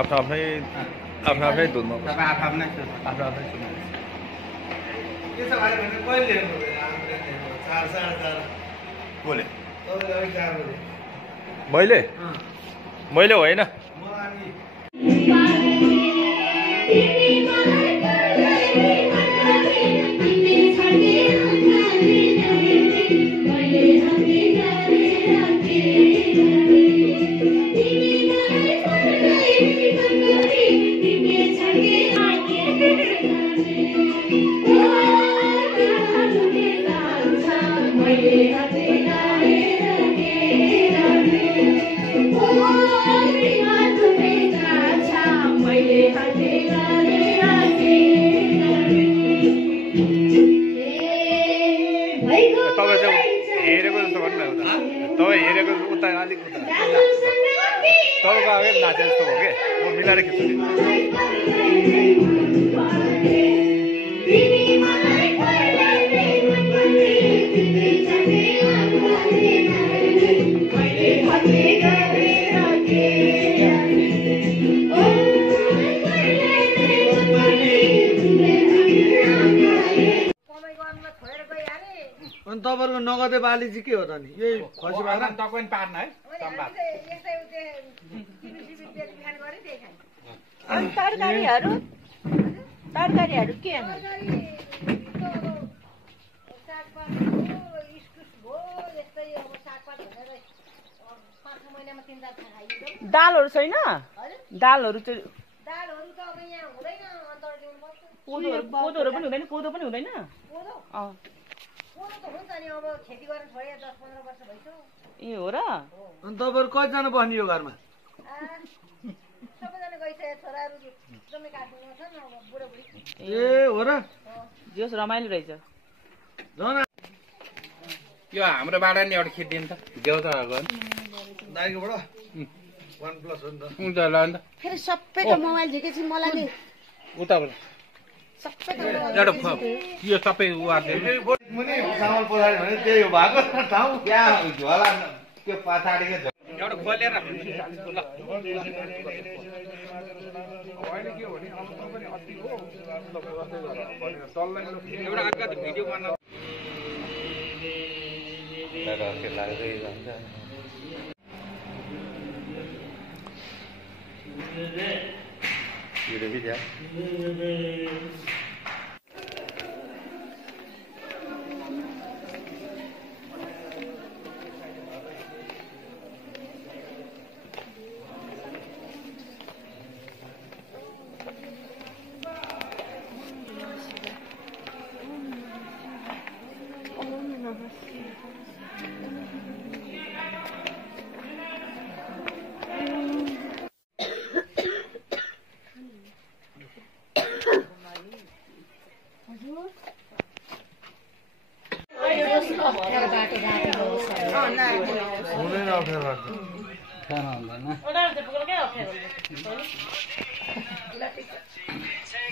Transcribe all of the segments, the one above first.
आफ्नो आफ्नै धुनमा आफ्नो बोले मैले होइन तपाईँको अगाडि नाचे जस्तो हो कि म मिलाएर खिच्छु नि अनि तपाईँहरूको नगदे बाली चाहिँ के हो त नि यही खसी बाख्रा तपाईँ पार्न है अनि तरकारीहरू के दालहरू छैन दालहरू चाहिँ कोदोहरू पनि हुँदैन कोदो पनि हुँदैन ए हो र अनि तपाईँहरू कतिजना बस्ने यो घरमा ए हो र जोस् रमाइलो रहेछ यो हाम्रोबाट नि एउटा खिचिदिन्छ देउता दाइकोबाट 1+ हो नि त हुन्छ ल अन्त फेरि सबैको मोबाइल झिकेपछि मलाई नि उताबाट एउटा यो सबै मुनि चामल पकायो भने त्यही हो भएको ठाउँ क्या झोला त्यो पछाडिको एउटा खोलेर एउटा अर्को भिडियो बन्न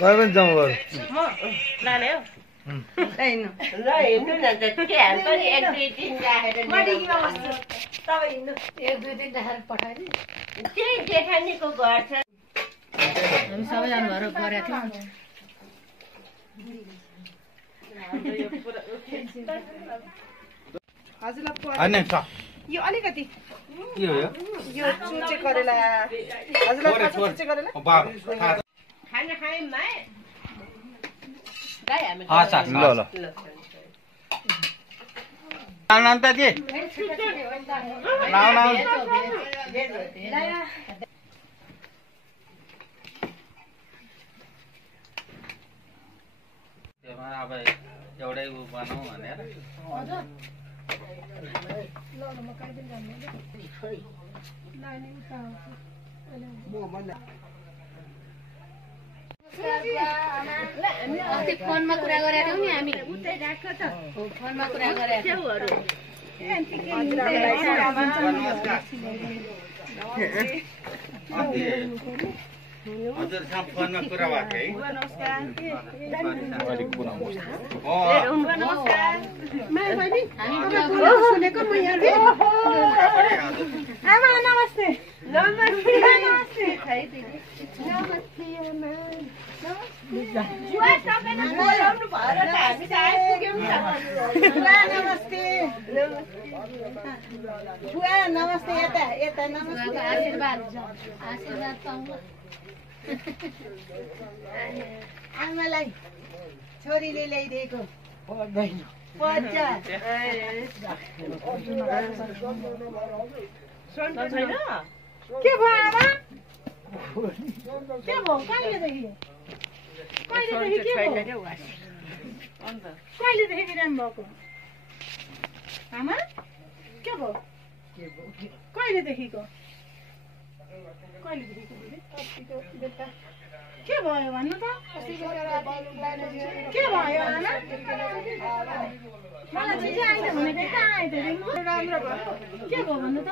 तपाईँ पनि जाउँ गरौँ सबैजना भएर गरेको हजुरलाई यो अलिकति यो चुचे करेला हजुरलाई चुचे करेला खाना खायौँ न अन्त के अब एउटै बनाऊ भनेर फोनमा कुरा गरेका थियौँ नि हामी फोनमा कुरा गरेका थियौँ हजुरसँग फोनमा कुरा भएको है नमस्कार अलिक पुनः नमस्कार माया बहिनी तपाईँ सुनेको म यहाँ आमा नमस्ते नमस्ते नमस्ते नमस्ते आमा नमस्ते यता यता नमस्ते आशीर्वाद पाउँ आमालाई छोरीले ल्याइदिएको के भयो आमा के भयो कहिलेदेखि कहिलेदेखि बिरामी भएको आमा के भयो कहिलेदेखिको के भयो भन्नु त के भयो आमा मलाई चाहिँ आइन भनेको त आइदियो राम्रो भयो के भयो भन्नु त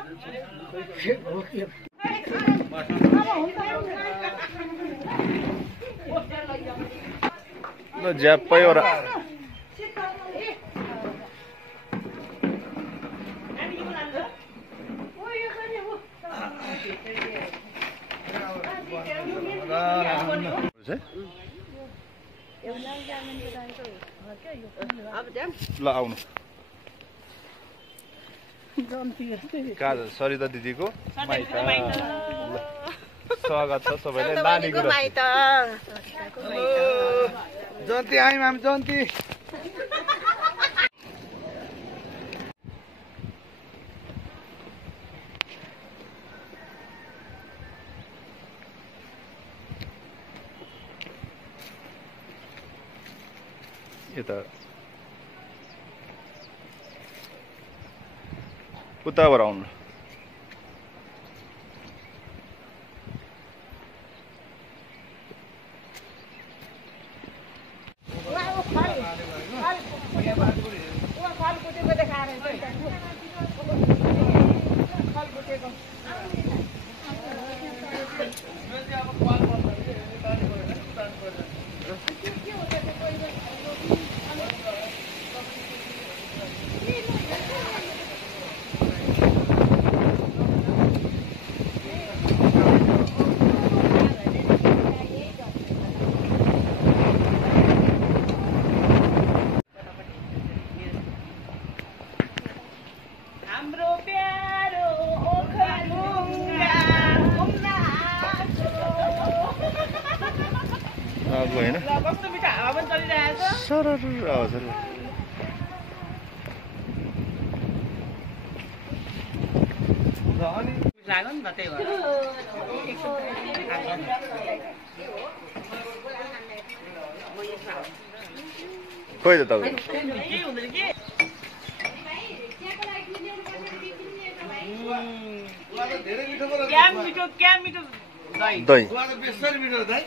ल ज्यापै हो र ल आउनु सरिता दिदीको माइत स्वागत छ सबैलाई नानीको जन्ती आयौँ हामी जन्ती यता उताबाट आउनु होइन कस्तो मिठो हावा पनि चलिरहेको छ सरर हजुर लाग्यो नि त त्यही भएर खोइ त तपाईँ के हुँदैन के क्या मिठो दही बेसरी मिठो दाइ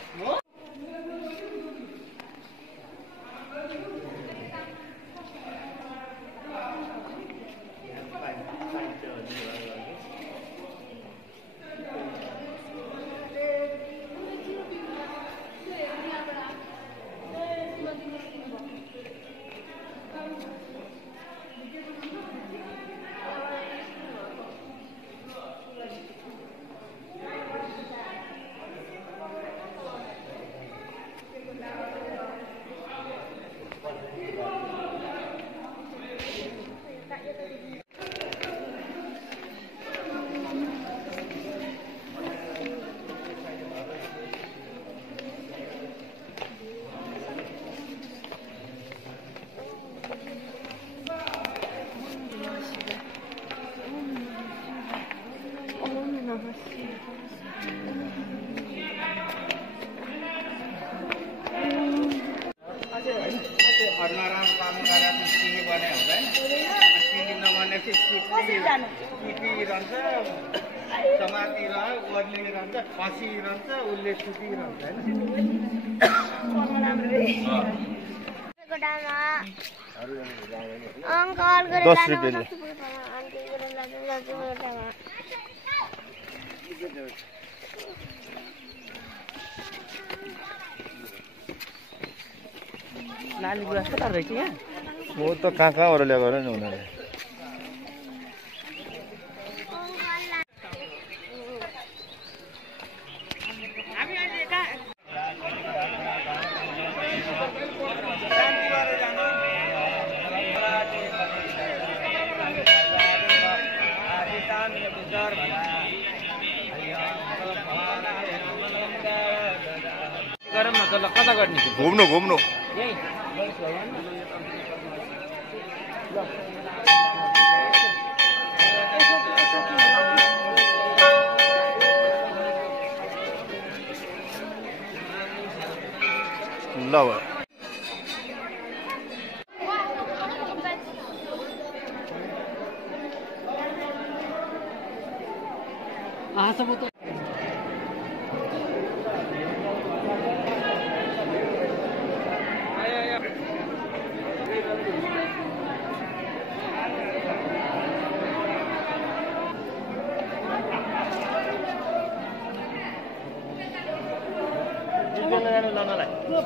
समाती रह्यो ओर्ली रहन्छ खसी रहन्छ उसले सुतिरहन्छ $10 रुपियाँ लाली गुराँस कता रहेछ यहाँ वो त कहाँबाट ल्याएको होला नि उनीहरूले हामी अहिले कहाँ गरम न त ल कता गर्ने घुम्नु घुम्नु यही ल भयो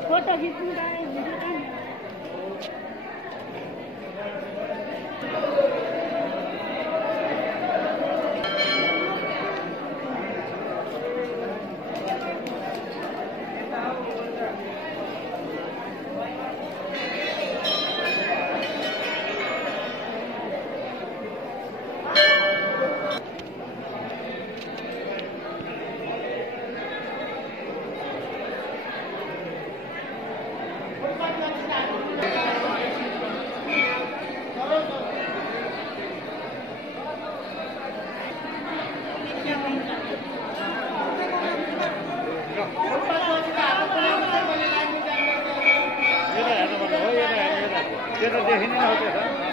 फोटो खिच्नु त्यो त देखिने हो त्यो त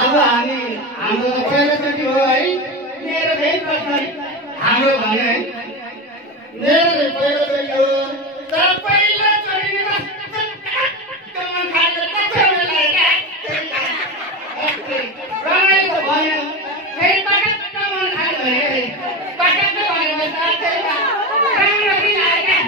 अब हामी हाम्रो पहिलोचोटि हो है मेरो फेरि प्रश्न हाम्रो भने है मेरो पहिलोचोटि हो तर पहिलोचोटि कमान खाएर कस्तो लाग्यो रमाइलो भयो फेरि पटक कमान खायो भने पटक भयो राम्ररी लाग्यो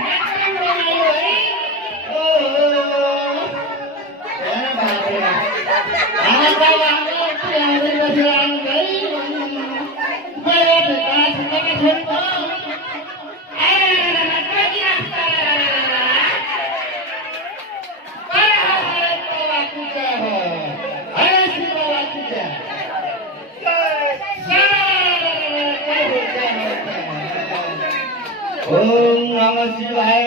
ओम नमः शिवाय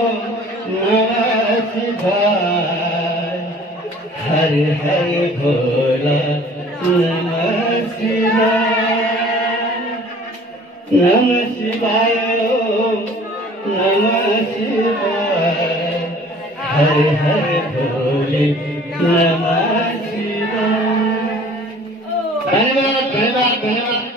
ओम नमः शिवाय हर हर भोला नमः शिवाय ओम नमः शिवाय हर हर भोले नमः शिवाय धन्यवाद धन्यवाद धन्यवाद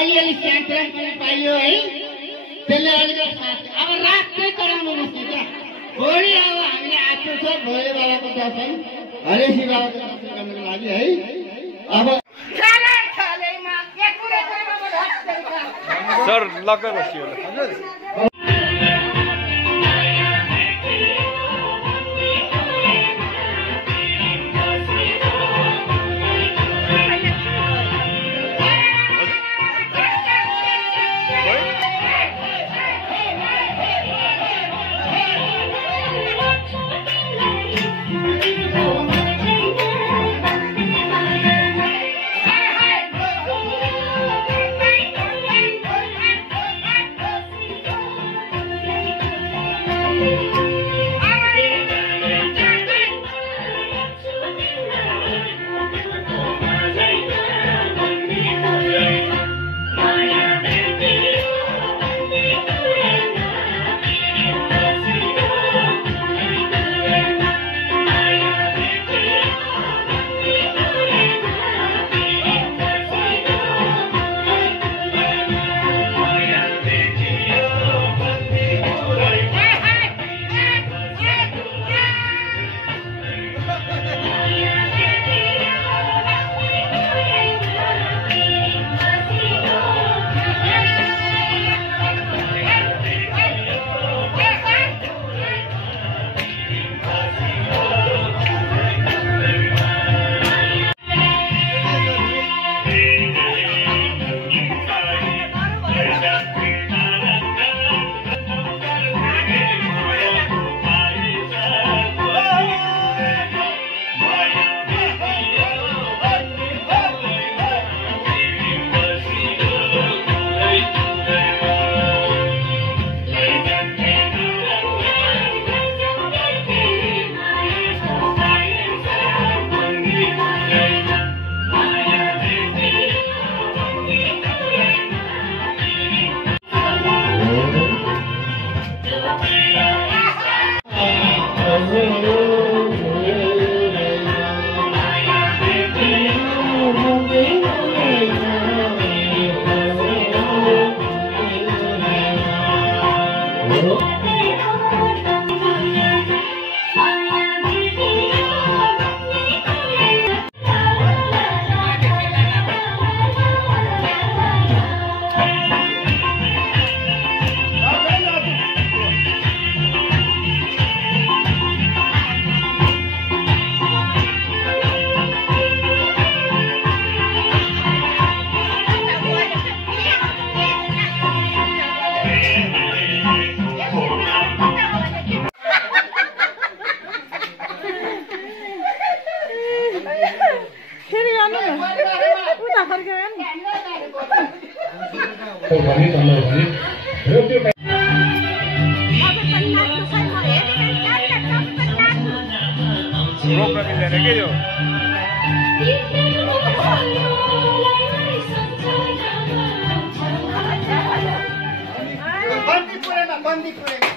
अलिअलि स्याक्राम पनि पाइयो है त्यसले अलिकति अब रात चाहिँ कराउनु पर्छ क्या भोलि अब हामीले आएको छ भोलि बाबाको दर्शन हरेसी बाबाको दर्शन गर्नको लागि है अब सर लक्क बसियो उता फर्केर नि रोक्न दिँदैन के यो बन्दीपुरेमा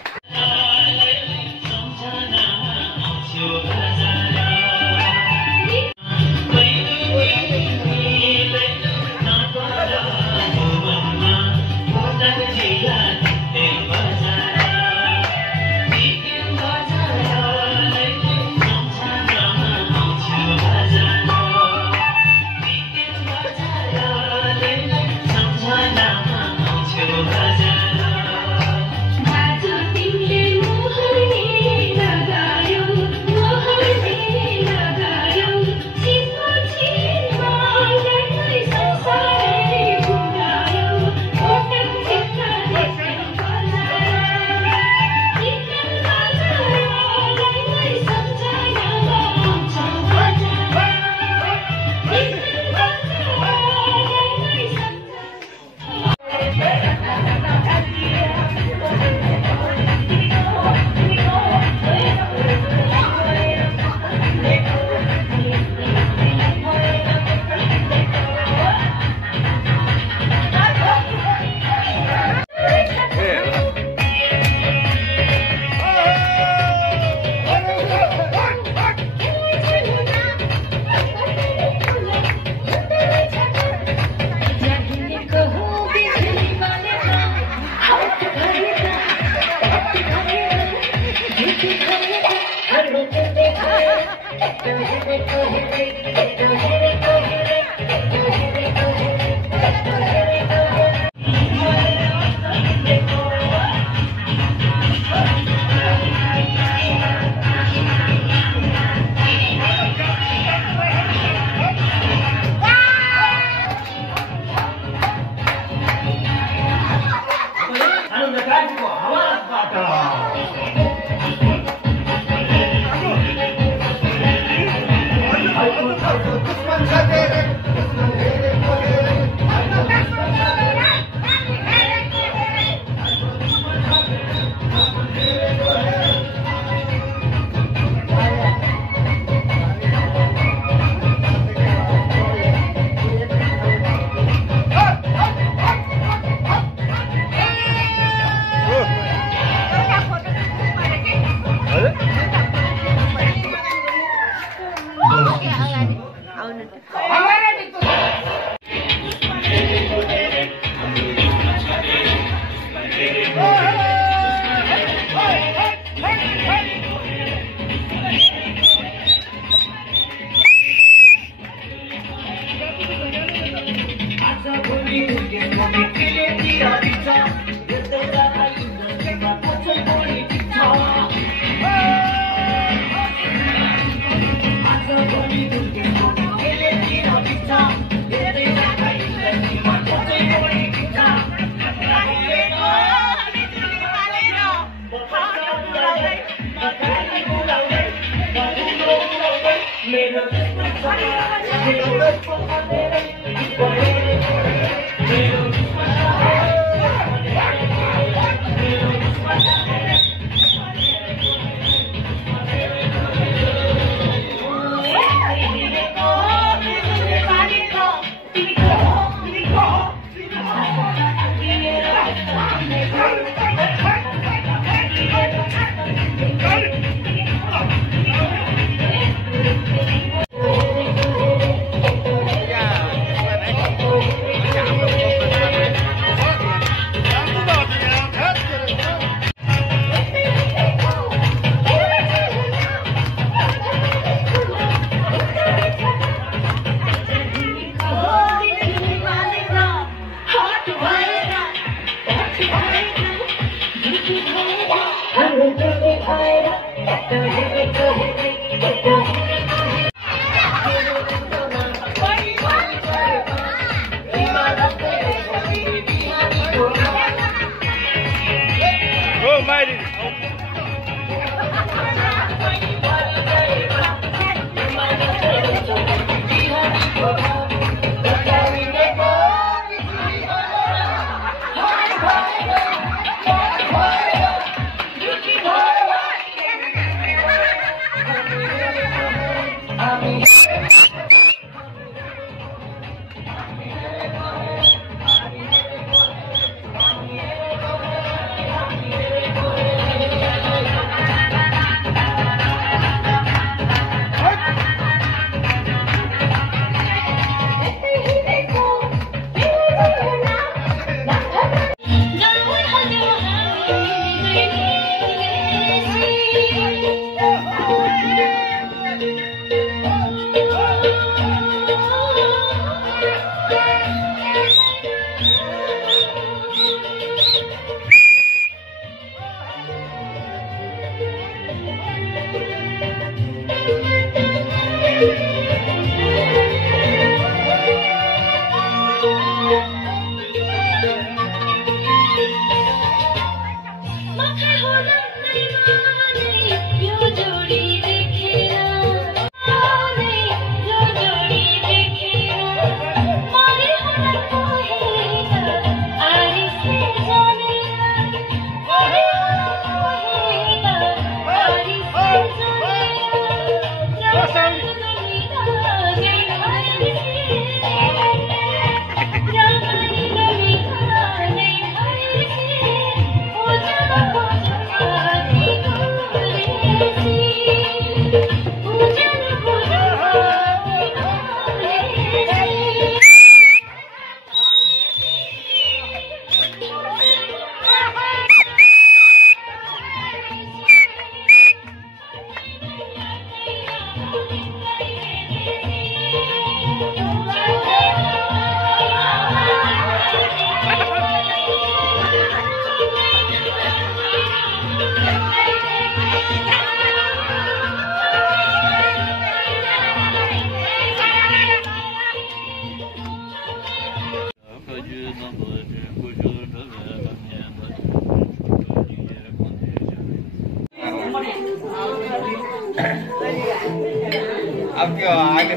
सक्यो अहिले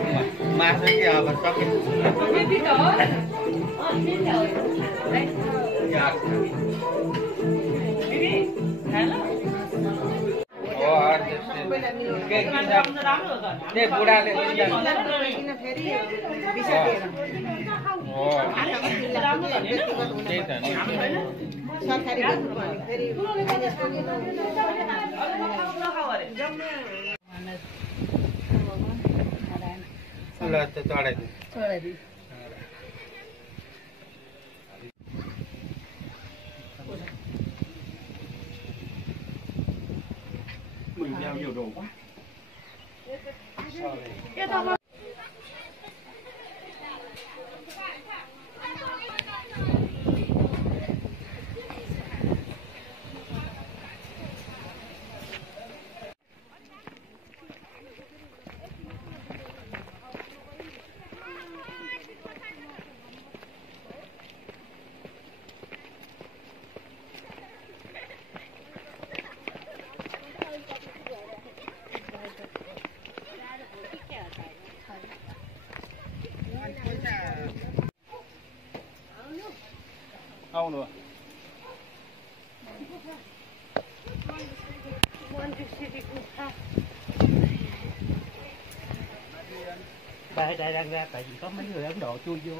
मासु कि अब सक्यो त्यही बुढाले त्यही त ल त चढाइदिनु आउनु Đây đây đang ra tại vì có mấy người Ấn Độ chui vô.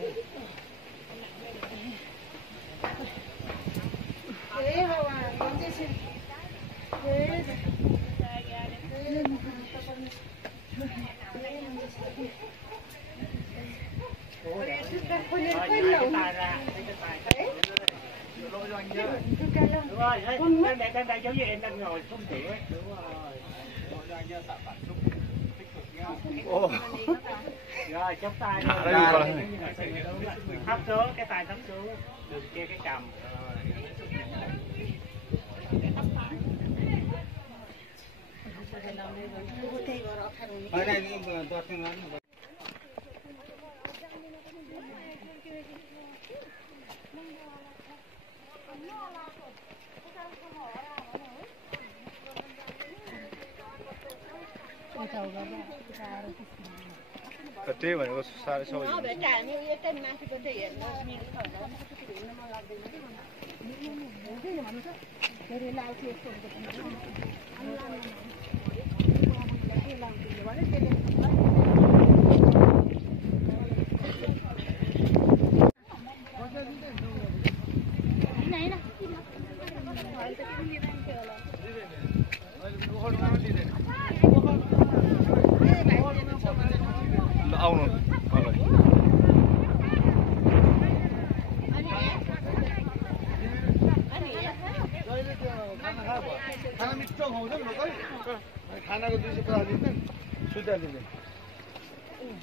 Đúng rồi, đang chỗ gì em đang ngồi không chịu ấy. Đúng rồi. Rồi chốc tay thấp xuống, cái tay thấp xuống, đường kia cái cầm. ở đây tôi không nói त्यही भनेको साह्रै सबै आउनु अगाडि खाना मिठो खुवाउँछ नि लोकल खानाको 250 दिन्छ सुधा दिन्छ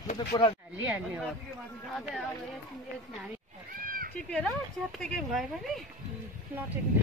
सुधा कोठा हाल्ने हो टिपेर च्यात्तिकै भयो भने नटेक्ने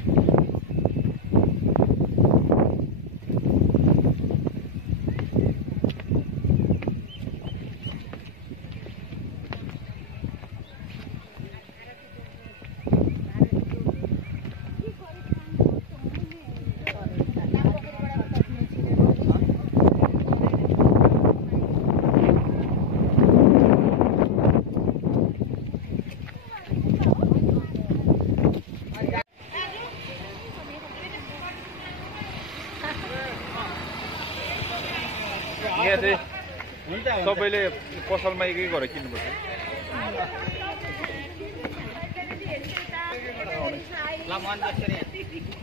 सबैले पसलमा एकै गरेर किन्नुपर्छ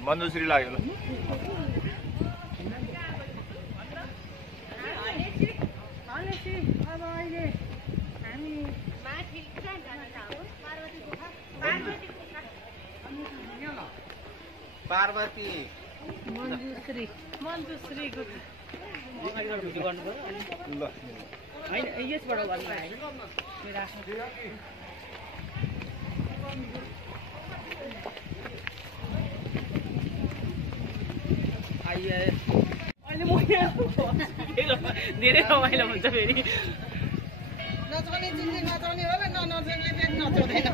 मन्जुश्री लाग्यो ल पार्वती मन्जुश्रीको ल होइन यसबाट गर्नु मेरो आफ्नो अहिले म धेरै रमाइलो हुन्छ फेरि नचाउने चिन्ने नचाउने होला नचाउने फेरि नचाउँदैन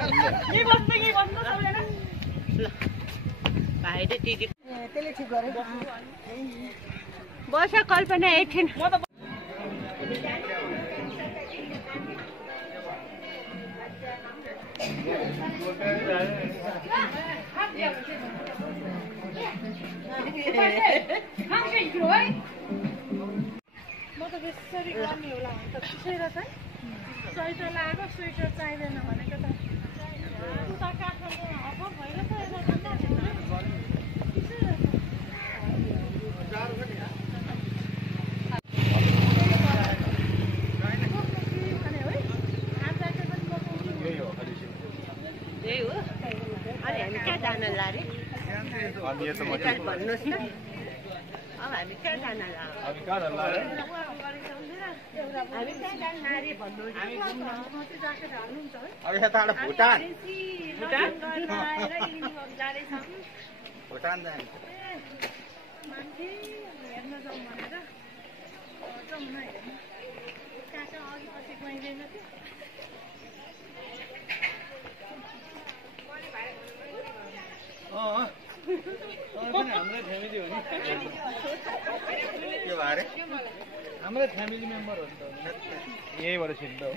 के भन्नु सबैजना भाइले दिदी त्यसले ठिक गर्यो बस कल्पना एकछिन म त बेसरी गर्मी होला भने त त्यसै र चाहिँ स्वेटर लगाएको स्वेटर चाहिँदैन भनेको त उता काठमाडौँ हबर भइरहेको यही हो अनि हामी कहाँ जान लारे भन्नुहोस् न अब हामी कहाँ जान हामी कहाँ जान लारे भन्नुहोस् अब यता भुटान भुटान जान्छ मान्छे हेर्न जाउँ भनेर जाउँ न हेर्नु कहाँ कहाँ अघि पछि गइँदैन थियो हाम्रै फ्यामिली हो नि के भरे हाम्रै फ्यामिली मेम्बर हो नि त यहीँबाट छिट्ट हो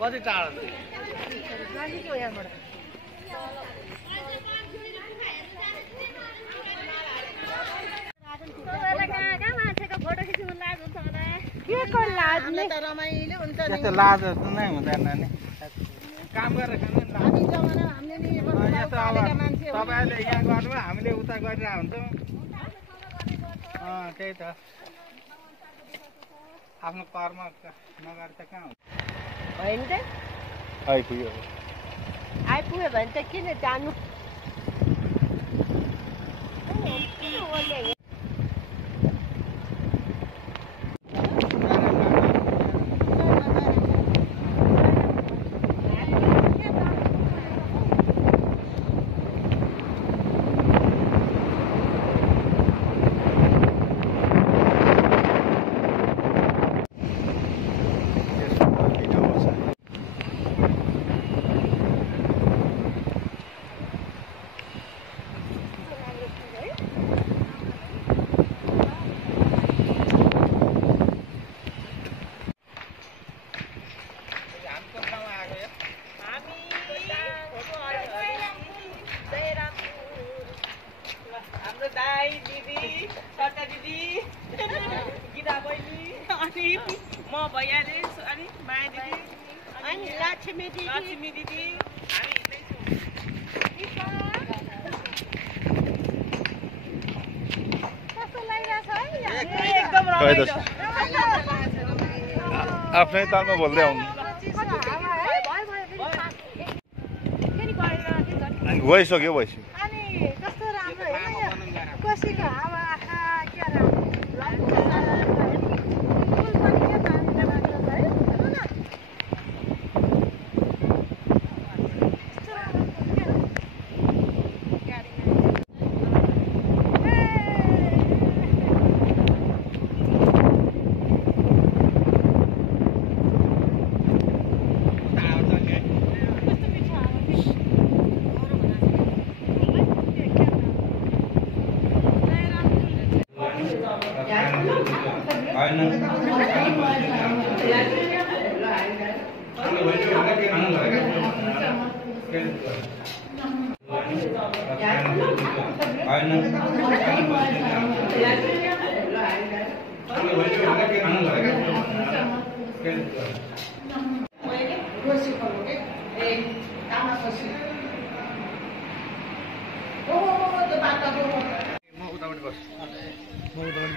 कति टाढा मान्छेको फोटो खिच्नु लाज हुन्छ होला रमाइलो हुन्छ त्यस्तो लाज नै हुँदैन नि काम गरेर खानु तपाईँहरूले यहाँ गर्नु हामीले उता गरिरहेको हुन्छौँ त्यही त आफ्नो कर्म नगरेर त कहाँ हुन्छ होइन त आइपुग्यो आइपुग्यो भने त किन जानु आफ्नै तालमा बोल्दै आउनु गइसक्यो अनि कस्तो राम्रो होइन कोसीको हावा आखा क्या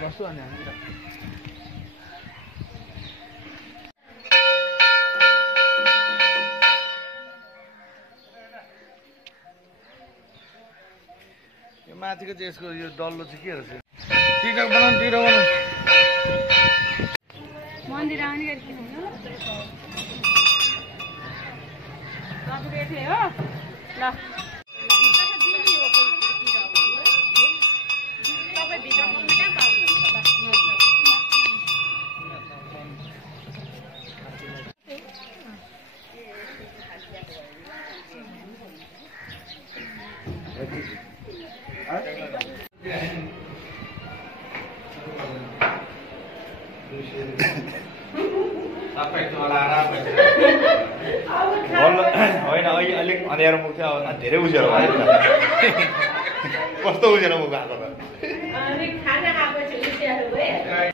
बस्छु अनि यो माथिको चाहिँ यसको यो डल्लो चाहिँ के रहेछ टिकट बनाउनु मन्दिर आउने गरी किन हो ल होइन अहिले अलिक अँध्यारो मुख थियो अब धेरै उज्यालो भयो कस्तो उज्यालो मुख आएको त खाना खाएपछि उज्यालो भयो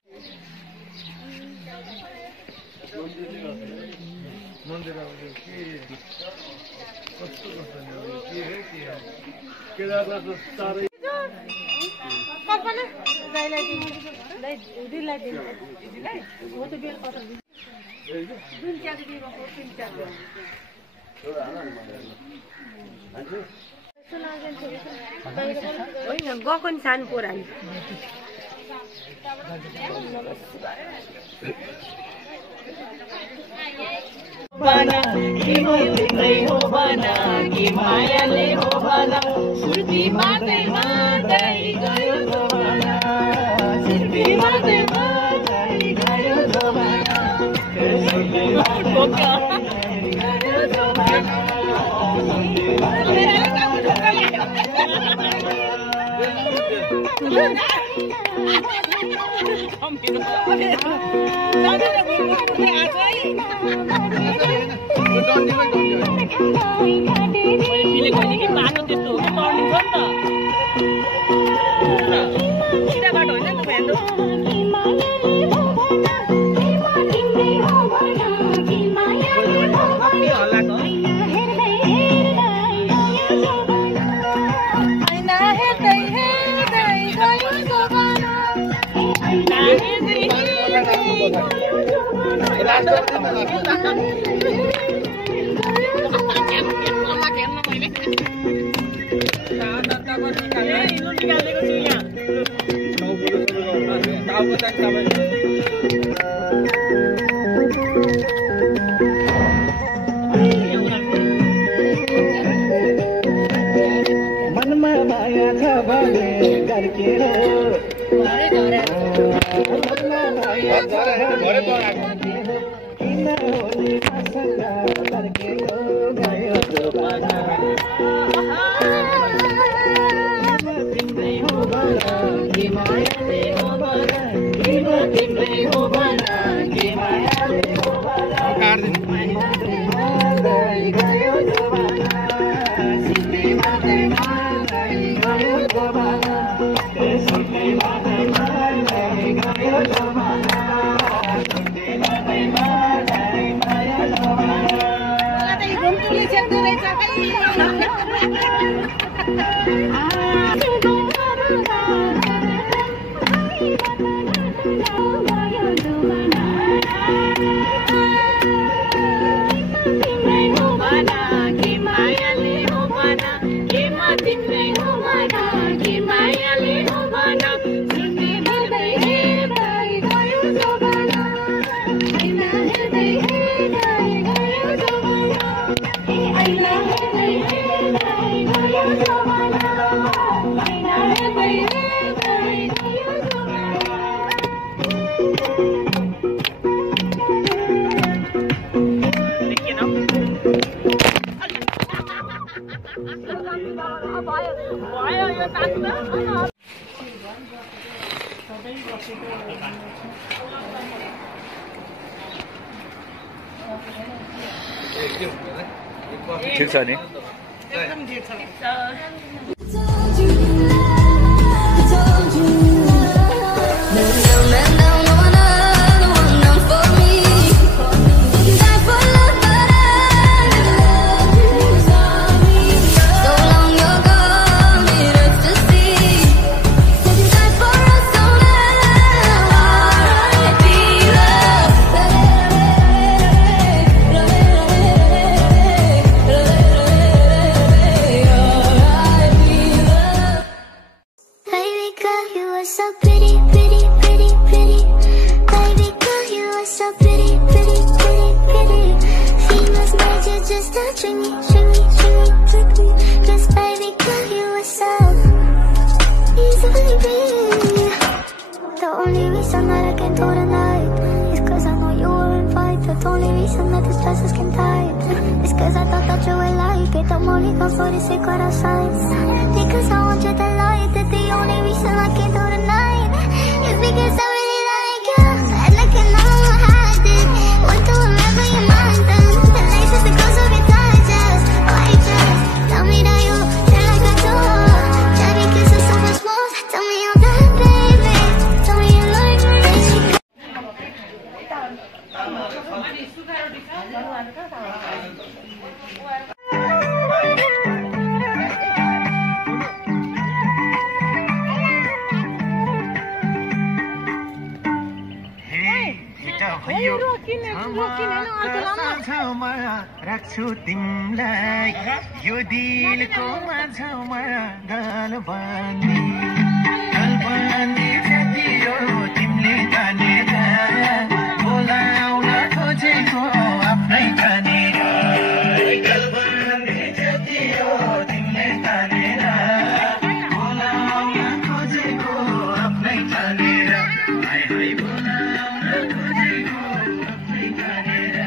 होइन गएको नि सानो पुरानो तिम्रै हो भना कि मायाले हो भना सुर्ती मात्रै मात्रै गयो जमाना सुर्ती मात्रै मात्रै गयो जमाना त्यसैले मात्रै गयो जमाना मनमा माया छ भने करके हो मनमा माया छ किन होली मसँग करके हो गयो जमाना तिम्रै हो भना कि मायाले हो भना तिम्रै हो भना कि मायाले हो भना गयो जमाना सिद्धि मात्रै मात्रै गयो जमाना सिद्धि मात्रै मात्रै गयो जमाना सिद्धि मात्रै मात्रै गयो जमाना ठिक छ नि एकदम ठिक छ Because I really like you, and I can know how I did. What do छाउमा राख्छु तिमलाई यो दिलको माझमा गलबन्दी जति हो तिमीले जानेर बोलाउन खोजेको आफ्नै जानेर गलबन्दी जति हो तिमीले जानेर बोलाउन खोजेको आफ्नै जानेर हाय हाय बोलाउन खोजेको आफ्नै जानेर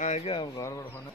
आयो क्या अब घरबाट खाना